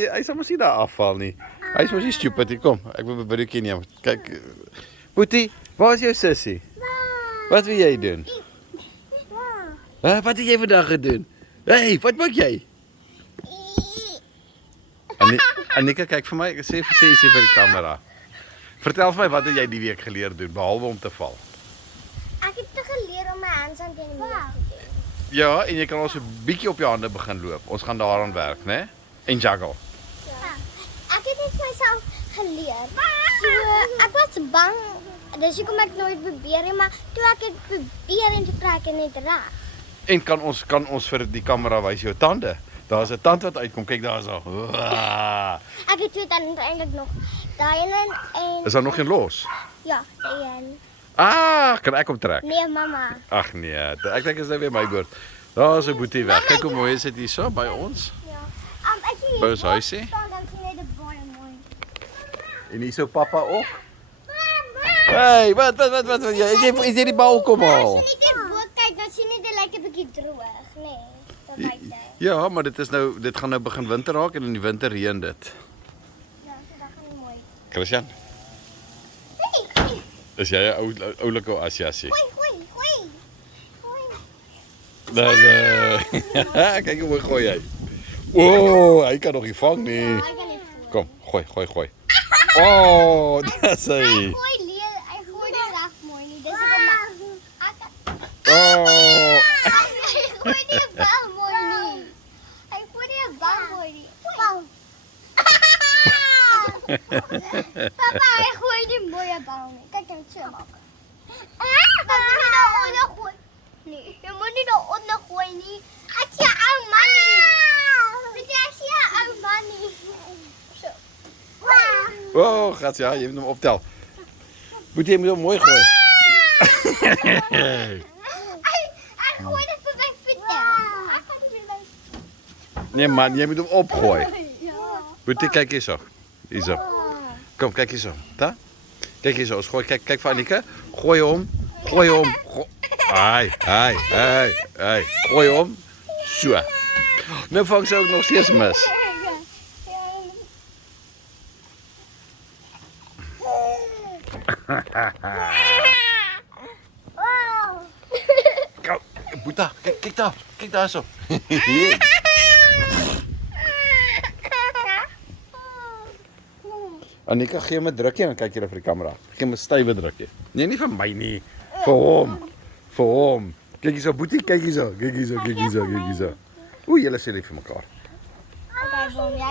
Hy sal mos nie daar afval nie. Hy is mos nie stupid nie. Kom, ek wil 'n videoetjie neem. Kyk. Boetie, waar is jou sussie? Wat wil jy doen? Wat het jy vandag gedoen? Hey, wat maak jy? Annika, kyk vir my. Sê vir die kamera. Vertel vir my wat het jy die week geleer doen behalwe om te val? Ek het te geleer om my hands aan teen die muur te doen. Ja, en jy kan ons 'n bietjie op jou hande begin loop. Ons gaan daaraan werk, né? En juggle. Ja. Ek het net myself geleer. So, ek was bang. Dis hoekom ek nooit probeer nie, maar toe ek het probeer en toe kry ek net reg. En kan ons vir die kamera wys jou tande? Daar's 'n tand wat uitkom. Kyk, daar's al. Ek het twee tande eintlik nog. Daai en Is daar nog een los? ja, een. Kan ek hom trek? Nee, mamma. Ag nee, ek dink is nou weer my beurt. Daar's 'n boetie weg. Kyk hoe mooi is dit hier so by ons. Ja. Ek sien By ons huisie. Dan sien jy dit baie mooi. En hier so pappa ook. Hey, wat jy? Is jy die bal kom haal? As jy net bo kyk, dan sien jy dit lyk 'n bietjie droog, nê? Dat lyk dit. Ja, maar dit gaan nou begin winter raak en in die winter reën dit. Ja, so dan gaan dit mooi. Christian, Hey, is jy 'n oulike Asiasie? gooi. Dis kyk hoe mooi gooi hy. Wow, hy kan nog nie vang nie. Ja, ek kan net Kom, gooi. Oh, dis hy. Hy gooi nie reg mooi nie. Dis hoekom Oh. hy gooi nie 'n bal mooi nie. Hy gooi nie 'n bal mooi nie. Bal. Papa, hy gooi nie mooi 'n bal nie. Kyk net so maak. Papa, jy moet nou onder gooi. Nee, jy moet nie nou onder gooi nie. Ek sê ou man nie. Dit is ja ou man nie. So. Wow. Oh, gat ja, jy moet hom optel. Moet jy hom mooi gooi. Hy gooi dit vir my voete. Ek kan nie nou. Nee man, jy moet hom opgooi. Ja. Boetie, kyk hierso. Hierso. Kom, kyk hierso. Da? Kyk hierso. Ons gooi kyk vir Annika. Gooi hom. Ai. Gooi hom. So. Nou vang sy ook nog steeds mis. Kom, Boeta, kyk daarso. Annika, gee hom 'n drukkie en kyk jy vir die kamera. Gee hom 'n stywe drukkie. Nee, nie vir my nie. Vir hom. Kyk hierso, Boetie, kyk hierso. Oeh, julle sê lief vir mekaar. Okay, bom, jy